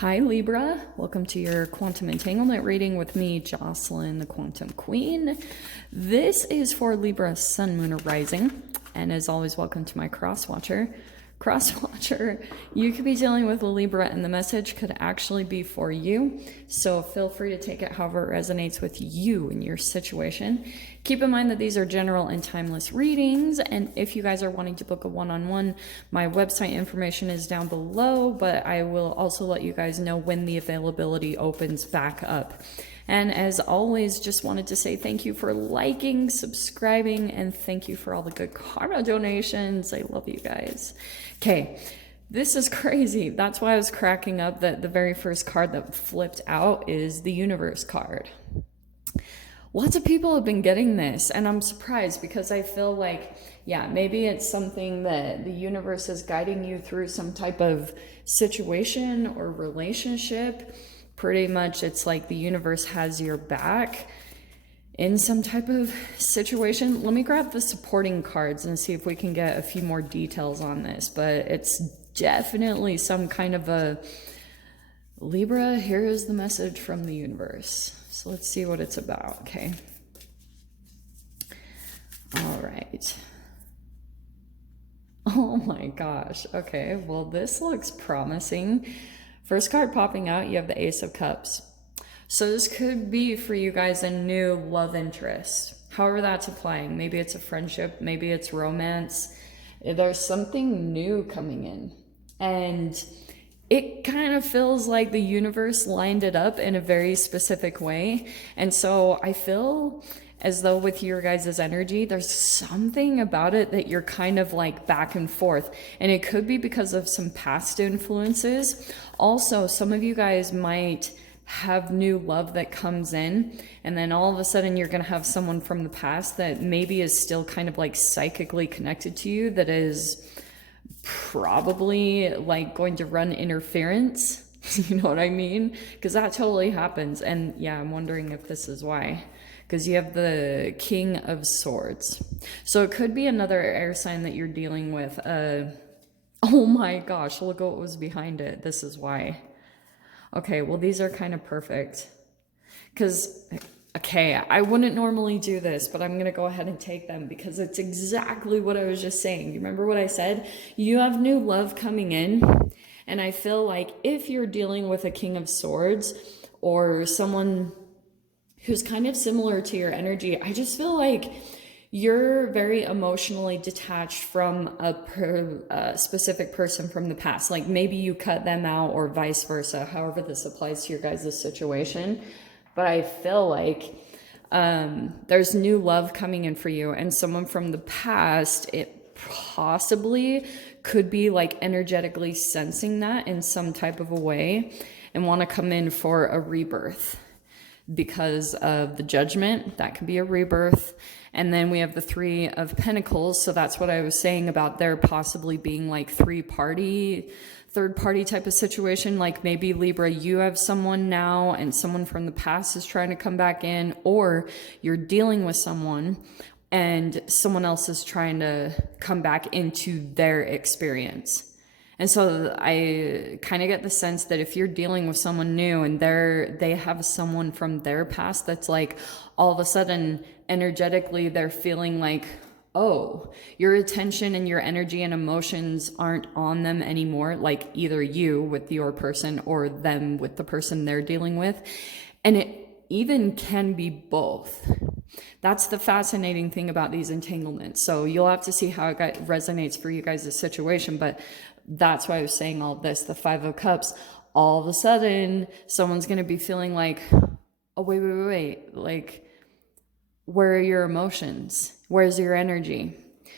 Hi Libra, welcome to your quantum entanglement reading with me, Jocelyn, the Quantum Queen. This is for Libra, Sun, Moon, or Rising, and as always, welcome to my cross watcher. Cross watcher, you could be dealing with a Libra, and the message could actually be for you. So feel free to take it however it resonates with you and your situation. Keep in mind that these are general and timeless readings, and if you guys are wanting to book a one-on-one, my website information is down below, but I will also let you guys know when the availability opens back up. And as always, just wanted to say thank you for liking, subscribing, and thank you for all the good karma donations. I love you guys. Okay, this is crazy. That's why I was cracking up that the very first card that flipped out is the Universe card. Lots of people have been getting this, and I'm surprised because I feel like, yeah, maybe it's something that the universe is guiding you through some type of situation or relationship. Pretty much it's like the universe has your back in some type of situation. Let me grab the supporting cards and see if we can get a few more details on this, but it's definitely some kind of a Libra. Here is the message from the universe. So let's see what it's about. Okay. All right. Oh my gosh. Okay. Well, this looks promising. First card popping out, you have the Ace of Cups. So this could be for you guys a new love interest. However that's applying. Maybe it's a friendship, maybe it's romance. There's something new coming in. And it kind of feels like the universe lined it up in a very specific way. And so I feel as though with your guys' energy, there's something about it that you're kind of like back and forth. And it could be because of some past influences. Also, some of you guys might have new love that comes in, and then all of a sudden you're going to have someone from the past that maybe is still kind of like psychically connected to you that is probably like going to run interference. You know what I mean? Because that totally happens. And yeah, I'm wondering if this is why. Because you have the King of Swords. So it could be another air sign that you're dealing with. Oh my gosh, look what was behind it. This is why. Okay, well, these are kind of perfect. Because, okay, I wouldn't normally do this, but I'm going to go ahead and take them because it's exactly what I was just saying. You remember what I said? You have new love coming in. And I feel like if you're dealing with a King of Swords or someone who's kind of similar to your energy, I just feel like you're very emotionally detached from a specific person from the past. Like maybe you cut them out or vice versa, however this applies to your guys' situation. But I feel like there's new love coming in for you, and someone from the past, it possibly could be like energetically sensing that in some type of a way and want to come in for a rebirth. Because of the Judgment, that could be a rebirth. And then we have the Three of Pentacles. So that's what I was saying about there possibly being like third party type of situation. Like maybe Libra, you have someone now and someone from the past is trying to come back in, or you're dealing with someone and someone else is trying to come back into their experience. And so I kind of get the sense that if you're dealing with someone new and they have someone from their past that's like all of a sudden energetically they're feeling like, oh, your attention and your energy and emotions aren't on them anymore, like either you with your person or them with the person they're dealing with. And it even can be both. That's the fascinating thing about these entanglements. So you'll have to see how it resonates for you guys' situation, but that's why I was saying all this. The Five of Cups, all of a sudden someone's going to be feeling like, oh, wait, like, where are your emotions? Where's your energy?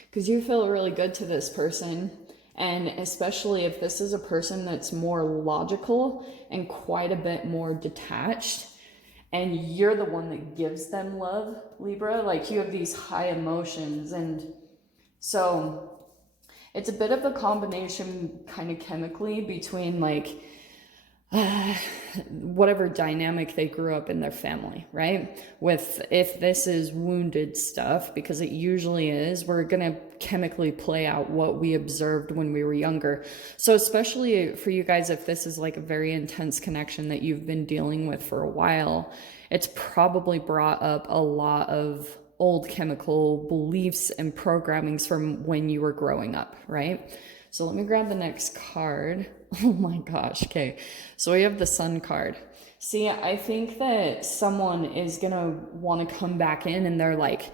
Because you feel really good to this person. And especially if this is a person that's more logical and quite a bit more detached, and you're the one that gives them love, Libra, like you have these high emotions. And so it's a bit of a combination kind of chemically between like whatever dynamic they grew up in their family, right? With, if this is wounded stuff, because it usually is, we're going to chemically play out what we observed when we were younger. So especially for you guys, if this is like a very intense connection that you've been dealing with for a while, it's probably brought up a lot of old chemical beliefs and programmings from when you were growing up, right? So let me grab the next card. Oh my gosh. Okay. So we have the Sun card. See, I think that someone is going to want to come back in and they're like,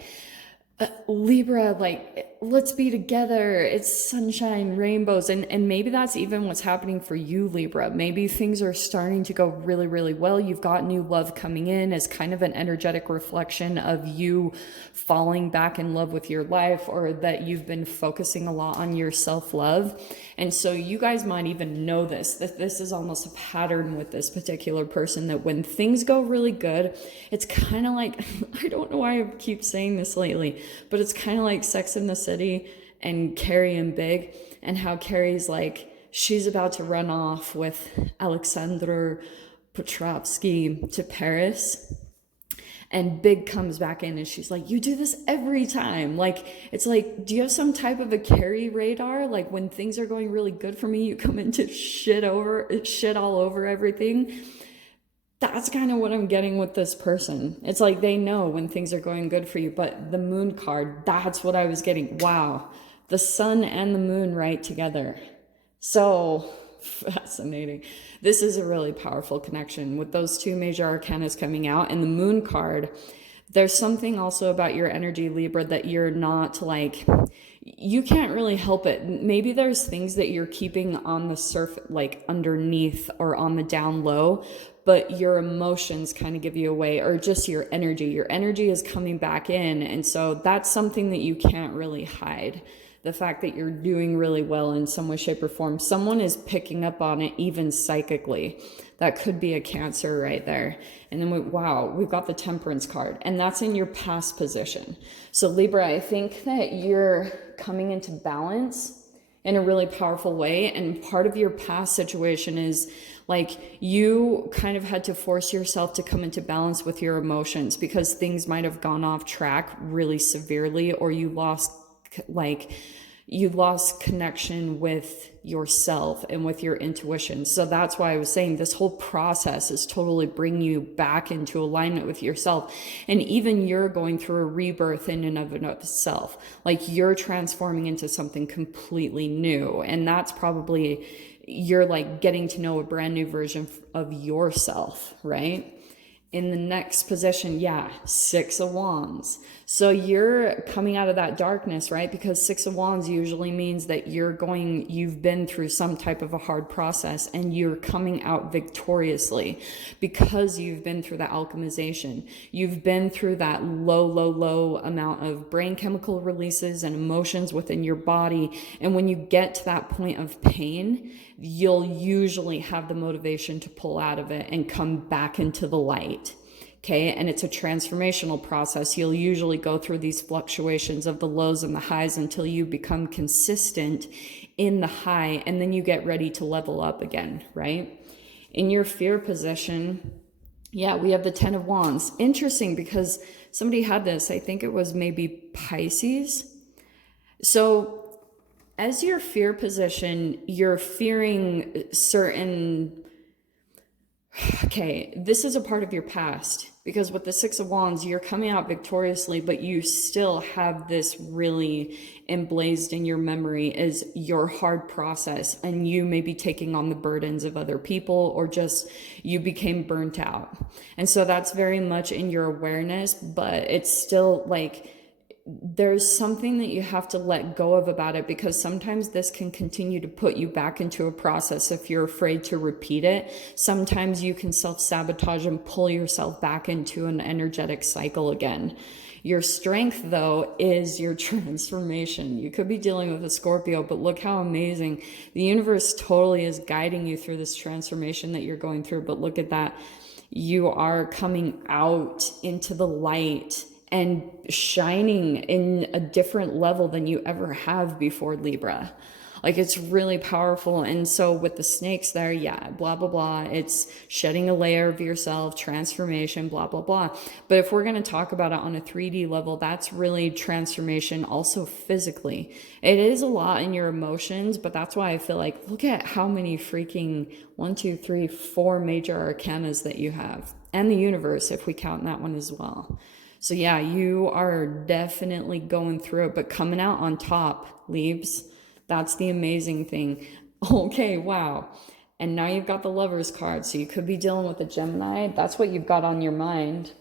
Libra, like, let's be together. It's sunshine, rainbows. And maybe that's even what's happening for you, Libra. Maybe things are starting to go really, really well. You've got new love coming in as kind of an energetic reflection of you falling back in love with your life, or that you've been focusing a lot on your self-love. And so you guys might even know this, that this is almost a pattern with this particular person, that when things go really good, it's kind of like, I don't know why I keep saying this lately, but it's kind of like Sex in the City and Carrie and Big, and how Carrie's like, she's about to run off with Alexander Petrovsky to Paris. And Big comes back in and she's like, you do this every time. Like, it's like, do you have some type of a Carrie radar? Like, when things are going really good for me, you come into shit all over everything. That's kind of what I'm getting with this person. It's like they know when things are going good for you, but the Moon card, that's what I was getting. Wow. The sun and the moon right together. So fascinating. This is a really powerful connection with those two major arcanas coming out, and the Moon card. There's something also about your energy, Libra, that you're not like, you can't really help it. Maybe there's things that you're keeping on the surface, like underneath or on the down low, but your emotions kind of give you away, or just your energy. Your energy is coming back in. And so that's something that you can't really hide. The fact that you're doing really well in some way, shape, or form. Someone is picking up on it, even psychically. That could be a Cancer right there. And then we've got the Temperance card, and that's in your past position. So Libra, I think that you're coming into balance in a really powerful way. And part of your past situation is like, you kind of had to force yourself to come into balance with your emotions, because things might have gone off track really severely, or you lost connection with yourself and with your intuition. So that's why I was saying this whole process is totally bringing you back into alignment with yourself. And even you're going through a rebirth in and of itself. Like, you're transforming into something completely new. And that's probably, you're like getting to know a brand new version of yourself, right? In the next position, yeah, Six of Wands. So you're coming out of that darkness, right? Because Six of Wands usually means that you've been through some type of a hard process, and you're coming out victoriously because you've been through the alchemization. You've been through that low amount of brain chemical releases and emotions within your body. And when you get to that point of pain, you'll usually have the motivation to pull out of it and come back into the light. Okay. And it's a transformational process. You'll usually go through these fluctuations of the lows and the highs until you become consistent in the high, and then you get ready to level up again, right? In your fear position, yeah, we have the Ten of Wands. Interesting, because somebody had this, I think it was maybe Pisces. So as your fear position, you're fearing certain, okay, this is a part of your past, because with the Six of Wands, you're coming out victoriously, but you still have this really emblazed in your memory as your hard process, and you may be taking on the burdens of other people, or just you became burnt out. And so that's very much in your awareness, but it's still like, there's something that you have to let go of about it, because sometimes this can continue to put you back into a process if you're afraid to repeat it. Sometimes you can self-sabotage and pull yourself back into an energetic cycle again. Your strength, though, is your transformation. You could be dealing with a Scorpio, but look how amazing. The universe totally is guiding you through this transformation that you're going through. But look at that. You are coming out into the light and shining in a different level than you ever have before, Libra. Like, it's really powerful. And so with the snakes there, yeah, blah, blah, blah. It's shedding a layer of yourself, transformation, blah, blah, blah. But if we're going to talk about it on a 3D level, that's really transformation also physically. It is a lot in your emotions, but that's why I feel like, look at how many freaking 1, 2, 3, 4 major arcanas that you have. And the universe, if we count that one as well. So yeah, you are definitely going through it, but coming out on top, Leaves. That's the amazing thing. Okay, wow. And now you've got the Lover's card, so you could be dealing with a Gemini. That's what you've got on your mind.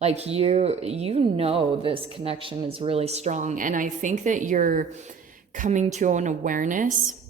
Like, you know this connection is really strong. And I think that you're coming to an awareness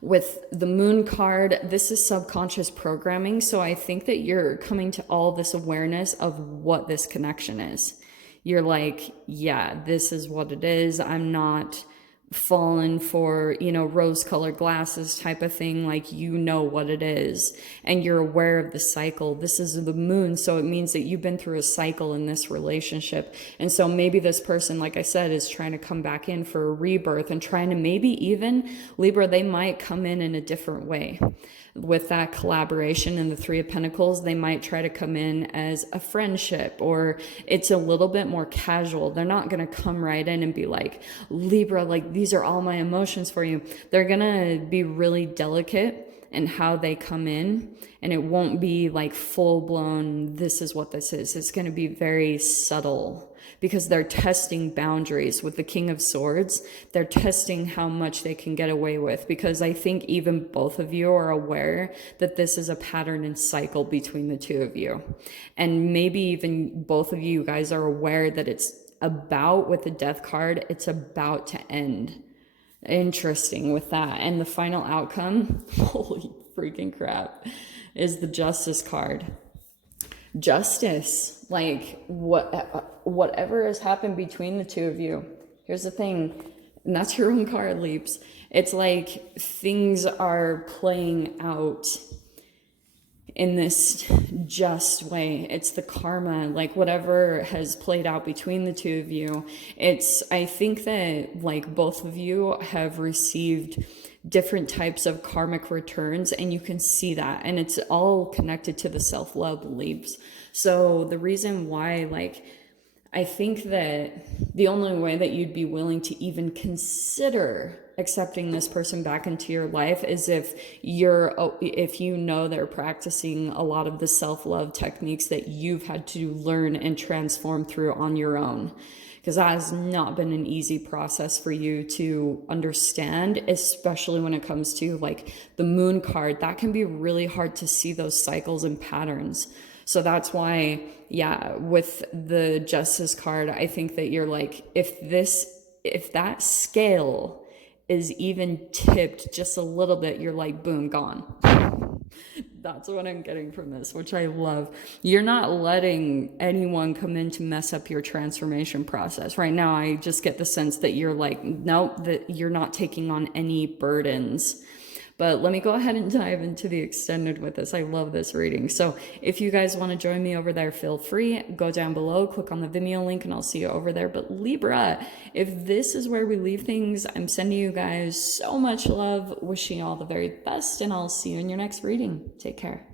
with the Moon card. This is subconscious programming. So I think that you're coming to all this awareness of what this connection is. You're like, yeah, this is what it is. I'm not fallen for, you know, rose-colored glasses type of thing. Like, you know what it is, and you're aware of the cycle. This is the moon, so it means that you've been through a cycle in this relationship. And so maybe this person, like I said, is trying to come back in for a rebirth, and trying to maybe even, Libra, they might come in a different way. With that collaboration in the Three of Pentacles, they might try to come in as a friendship, or it's a little bit more casual. They're not going to come right in and be like, Libra, like, these are all my emotions for you. They're going to be really delicate in how they come in, and it won't be like full blown, this is what this is. It's going to be very subtle, because they're testing boundaries. With the King of Swords, they're testing how much they can get away with, because I think even both of you are aware that this is a pattern and cycle between the two of you. And maybe even both of you guys are aware that it's about, with the Death card, it's about to end. Interesting with that. And the final outcome, holy freaking crap, is the Justice card. Justice, like, whatever has happened between the two of you, here's the thing, and that's your own card, Leaps. It's like things are playing out in this just way. It's the karma, like whatever has played out between the two of you. It's, I think that like both of you have received different types of karmic returns, and you can see that, and it's all connected to the self-love beliefs. So the reason why, like, I think that the only way that you'd be willing to even consider accepting this person back into your life is if you know they're practicing a lot of the self-love techniques that you've had to learn and transform through on your own. Because that has not been an easy process for you to understand, especially when it comes to like the Moon card. That can be really hard to see those cycles and patterns. So that's why, yeah, with the Justice card, I think that you're like, if that scale is even tipped just a little bit, you're like, boom, gone. That's what I'm getting from this, which I love. You're not letting anyone come in to mess up your transformation process. Right now, I just get the sense that you're like, nope, that you're not taking on any burdens. But let me go ahead and dive into the extended with this. I love this reading. So if you guys want to join me over there, feel free. Go down below, click on the Vimeo link, and I'll see you over there. But Libra, if this is where we leave things, I'm sending you guys so much love, wishing you all the very best, and I'll see you in your next reading. Take care.